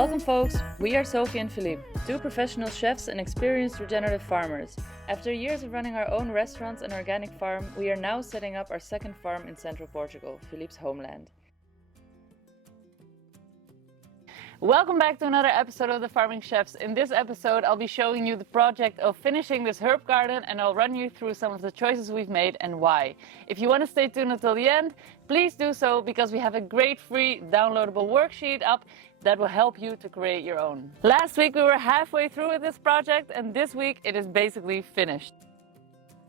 Welcome folks, we are Sophie and Philippe, two professional chefs and experienced regenerative farmers. After years of running our own restaurants and organic farm, we are now setting up our second farm in Cenrtral Portugal, Philippe's homeland. Welcome back to another episode of the Farming Chefs. In this episode I'll be showing you the project of finishing this herb garden, and I'll run you through some of the choices we've made and why. If you want to stay tuned until the end, please do so, because we have a great free downloadable worksheet up that will help you to create your own. Last week we were halfway through with this project, and this week it is basically finished.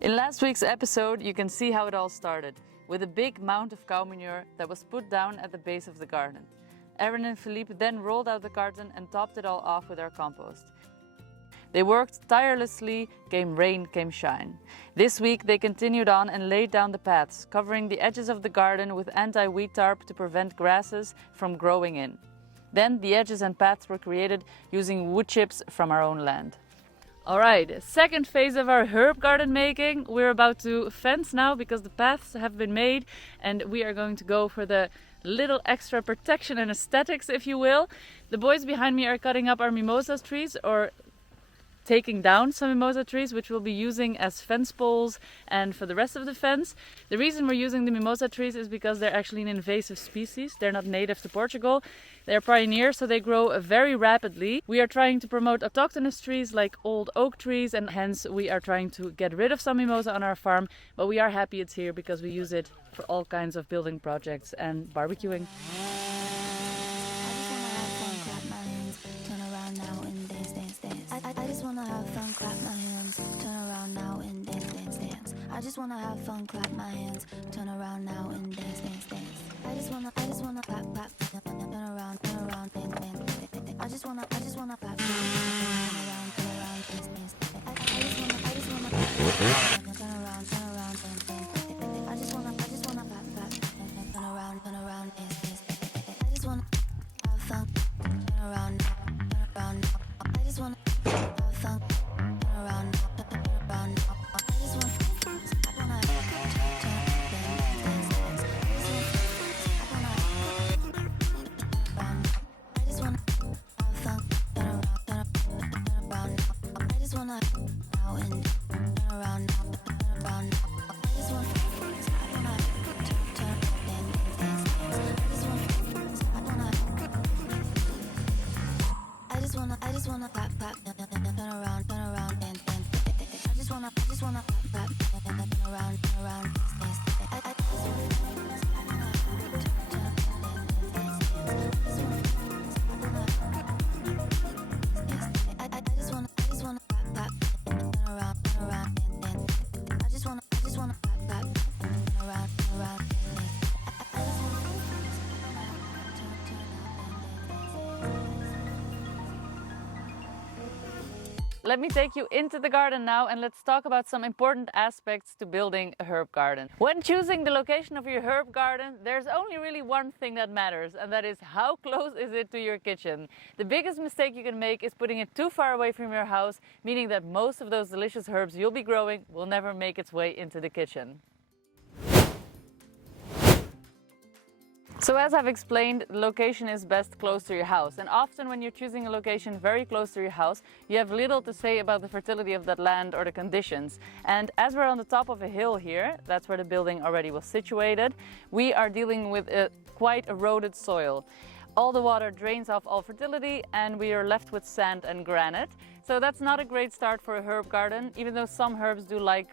In last week's episode you can see how it all started, with a big mound of cow manure that was put down at the base of the garden. Aaron and Philippe then rolled out the garden and topped it all off with our compost. They worked tirelessly, came rain, came shine. This week they continued on and laid down the paths, covering the edges of the garden with anti-weed tarp to prevent grasses from growing in. Then the edges and paths were created using wood chips from our own land. Alright, second phase of our herb garden making. We're about to fence now because the paths have been made, and we are going to go for the little extra protection and aesthetics, if you will. The boys behind me are cutting up our mimosa trees, or taking down some mimosa trees, which we'll be using as fence poles and for the rest of the fence. The reason we're using the mimosa trees is because they're actually an invasive species. They're not native to Portugal. They're pioneers, so they grow very rapidly. We are trying to promote autochthonous trees like old oak trees, and hence we are trying to get rid of some mimosa on our farm, but we are happy it's here because we use it for all kinds of building projects and barbecuing. I just wanna have fun, clap my hands, turn around now and dance, dance, dance. I just wanna have fun, clap my hands, turn around now and dance, dance, dance. I just wanna clap, clap, turn around, dance, dance, dance. I just wanna clap, turn around, dance, dance. I just wanna clap, turn around, dance, dance. I just wanna clap, turn around, dance, dance. I just wanna have fun, turn around now. I just wanna have fun, turn around now. I just wanna clap, clap, turn around, and I just wanna clap, clap, turn around, dance, dance. I just wanna clap, clap, turn around, dance, dance. I just wanna clap, clap, turn around, dance, dance. Let me take you into the garden now, and let's talk about some important aspects to building a herb garden. When choosing the location of your herb garden, there's only really one thing that matters, and that is how close is it to your kitchen. The biggest mistake you can make is putting it too far away from your house, meaning that most of those delicious herbs you'll be growing will never make its way into the kitchen. So as I've explained, the location is best close to your house, and often when you're choosing a location very close to your house, you have little to say about the fertility of that land or the conditions. And as we're on the top of a hill here, that's where the building already was situated, we are dealing with a quite eroded soil. All the water drains off all fertility, and we are left with sand and granite. So that's not a great start for a herb garden, even though some herbs do like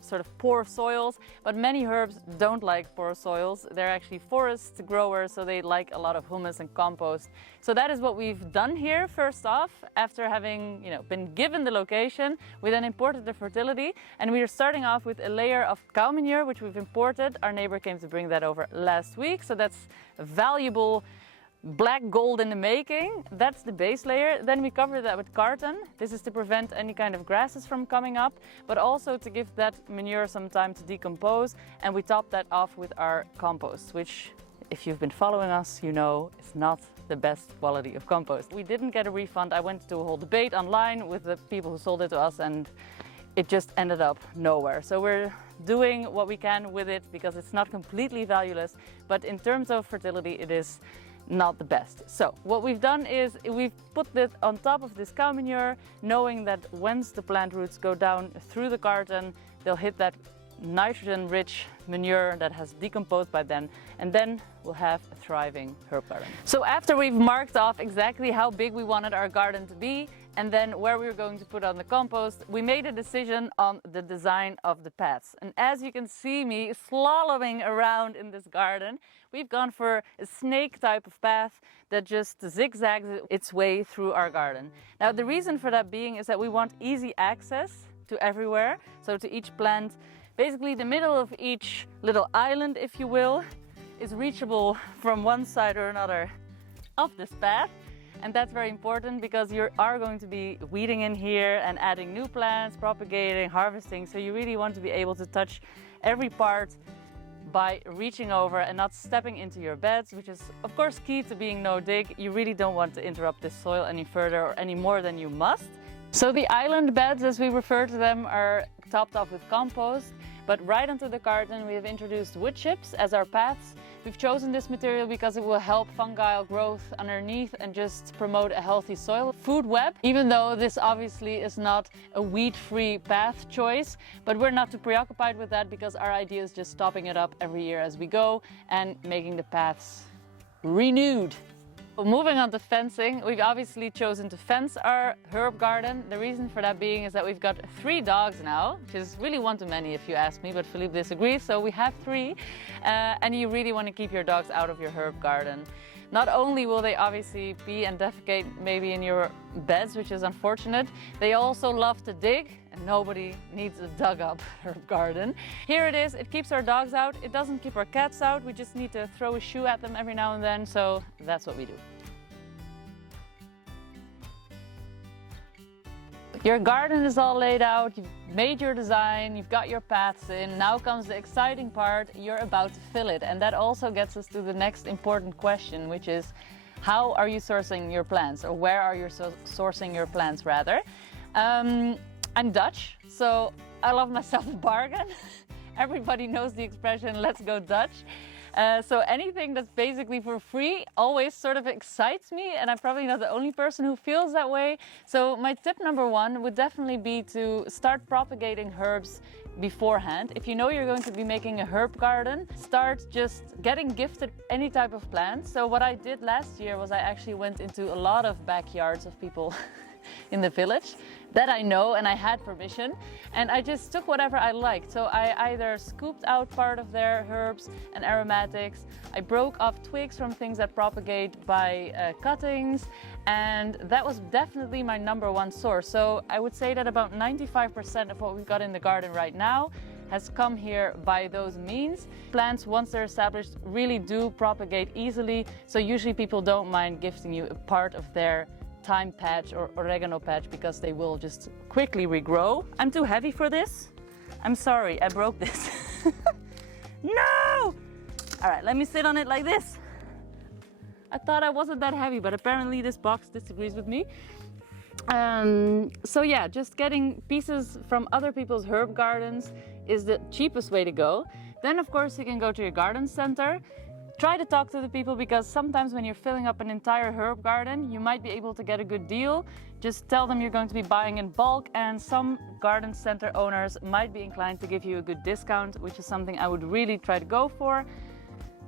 sort of poor soils, but many herbs don't like poor soils. They're actually forest growers, so they like a lot of humus and compost. So that is what we've done here. First off, after having been given the location, we then imported the fertility, and we are starting off with a layer of cow manure, which we've imported. Our neighbor came to bring that over last week, so that's valuable black gold in the making. That's the base layer. Then we cover that with carton. This is to prevent any kind of grasses from coming up, but also to give that manure some time to decompose. And we top that off with our compost, which, if you've been following us, you know is not the best quality of compost. We didn't get a refund. I went to a whole debate online with the people who sold it to us, and it just ended up nowhere. So we're doing what we can with it because it's not completely valueless, but in terms of fertility, it is not the best. So what we've done is we've put this on top of this cow manure, knowing that once the plant roots go down through the garden, they'll hit that nitrogen-rich manure that has decomposed by then, and then we'll have a thriving herb garden. So after we've marked off exactly how big we wanted our garden to be, and then where we were going to put on the compost, we made a decision on the design of the paths. And as you can see me slaloming around in this garden, we've gone for a snake type of path that just zigzags its way through our garden. Now the reason for that being is that we want easy access to everywhere, so to each plant. Basically the middle of each little island, if you will, is reachable from one side or another of this path. And that's very important because you are going to be weeding in here and adding new plants, propagating, harvesting. So you really want to be able to touch every part by reaching over and not stepping into your beds, which is of course key to being no dig. You really don't want to interrupt this soil any further or any more than you must. So the island beds, as we refer to them, are topped off with compost. But right onto the garden we have introduced wood chips as our paths. We've chosen this material because it will help fungal growth underneath and just promote a healthy soil food web, even though this obviously is not a weed-free path choice. But we're not too preoccupied with that because our idea is just topping it up every year as we go and making the paths renewed. Moving on to fencing, we've obviously chosen to fence our herb garden. The reason for that being is that we've got 3 dogs now, which is really one too many if you ask me, but Philippe disagrees, so we have 3. And you really want to keep your dogs out of your herb garden. Not only will they obviously pee and defecate maybe in your beds, which is unfortunate, they also love to dig, and nobody needs a dug up herb garden. Here it is, it keeps our dogs out, it doesn't keep our cats out, we just need to throw a shoe at them every now and then, so that's what we do. Your garden is all laid out, you've made your design, you've got your paths in. Now comes the exciting part, you're about to fill it. And that also gets us to the next important question, which is how are you sourcing your plants, or where are you sourcing your plants rather? I'm Dutch, so I love myself a bargain. Everybody knows the expression, let's go Dutch. So anything that's basically for free always sort of excites me, and I'm probably not the only person who feels that way. So my tip number 1 would definitely be to start propagating herbs beforehand. If you know you're going to be making a herb garden, start just getting gifted any type of plant. So what I did last year was I actually went into a lot of backyards of people in the village that I know and I had permission, and I just took whatever I liked. So I either scooped out part of their herbs and aromatics, I broke off twigs from things that propagate by cuttings, and that was definitely my number 1 source. So I would say that about 95% of what we've got in the garden right now has come here by those means. Plants, once they're established, really do propagate easily, so usually people don't mind gifting you a part of their thyme patch or oregano patch because they will just quickly regrow. I'm too heavy for this. I'm sorry, I broke this. No! All right, let me sit on it like this. I thought I wasn't that heavy, but apparently this box disagrees with me. So yeah, just getting pieces from other people's herb gardens is the cheapest way to go. Then of course you can go to your garden center. Try to talk to the people, because sometimes when you're filling up an entire herb garden, you might be able to get a good deal. Just tell them you're going to be buying in bulk, and some garden center owners might be inclined to give you a good discount, which is something I would really try to go for.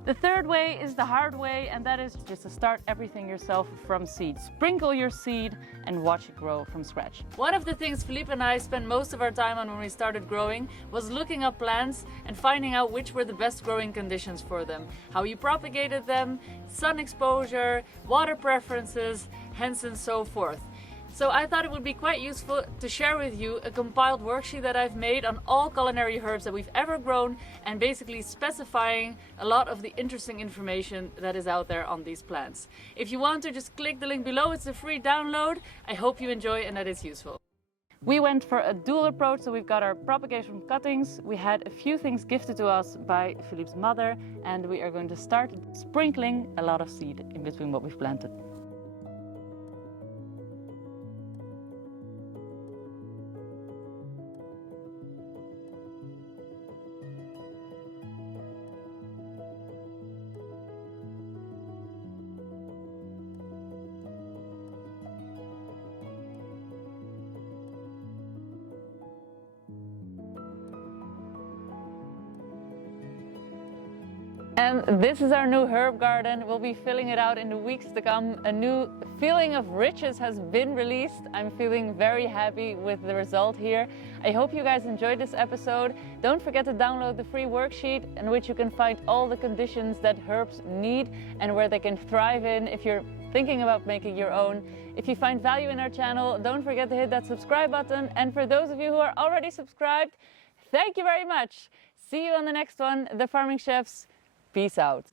The third way is the hard way, and that is just to start everything yourself from seed. Sprinkle your seed and watch it grow from scratch. One of the things Philippe and I spent most of our time on when we started growing was looking up plants and finding out which were the best growing conditions for them, how you propagated them, sun exposure, water preferences, hence and so forth. So I thought it would be quite useful to share with you a compiled worksheet that I've made on all culinary herbs that we've ever grown, and basically specifying a lot of the interesting information that is out there on these plants. If you want to, just click the link below, it's a free download. I hope you enjoy and that it's useful. We went for a dual approach, so we've got our propagation from cuttings. We had a few things gifted to us by Philippe's mother, and we are going to start sprinkling a lot of seed in between what we've planted. And this is our new herb garden. We'll be filling it out in the weeks to come. A new feeling of riches has been released. I'm feeling very happy with the result here. I hope you guys enjoyed this episode. Don't forget to download the free worksheet in which you can find all the conditions that herbs need and where they can thrive in if you're thinking about making your own. If you find value in our channel, don't forget to hit that subscribe button. And for those of you who are already subscribed, thank you very much. See you on the next one. The Farming Chefs. Peace out.